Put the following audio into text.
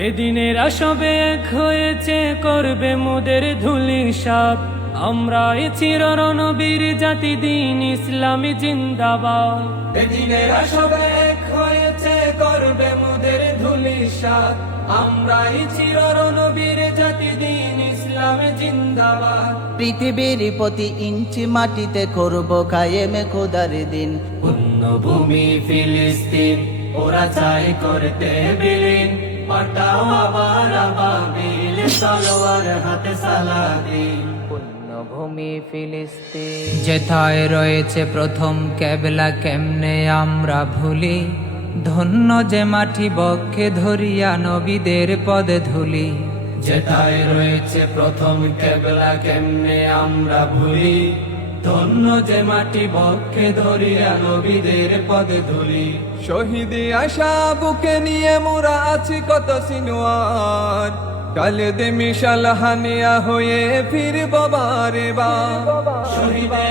বেদিনেরা সবে এক হয়েছে, করবে মোদের ধূলিসাৎ। আমরা চিরনবীর জাতি, দিন ইসলামী জিন্দাবাদ। বেদিনেরা সবে এক হয়েছে, করবে মোদের ধূলিসাৎ। আমরা চিরনবীর জাতি, দিন ইসলামী জিন্দাবাদ। পৃথিবীর প্রতি ইঞ্চি মাটিতে করব কায়েমে খোদার দিন। পুণ্যভূমি ফিলিস্তিন, ওরা চাই করতে বিলীন। পাঠাও আবার আবাবিল, তলোয়ার হাতে সালাদিন। পুণ্যভূমি ফিলিস্তিন, যেথায় রয়েছে প্রথম কেবলা, কেমনে আমরা ভুলি। ধন্য যে মাটি বক্ষে ধরিয়া নবীদের পদে ধুলি। যেথায় রয়েছে প্রথম কেবলা, কেমনে আমরা ভুলি। ধন্য যে মাটি বক্ষে ধরিয়া নবীদের পদে ধুলি। শহীদি আশা বুকে নিয়ে মোরা আছি কত সিনোয়ার, কালে দে মিশাল হানিয়া হয়ে ফিরব বারে বার। শহীদে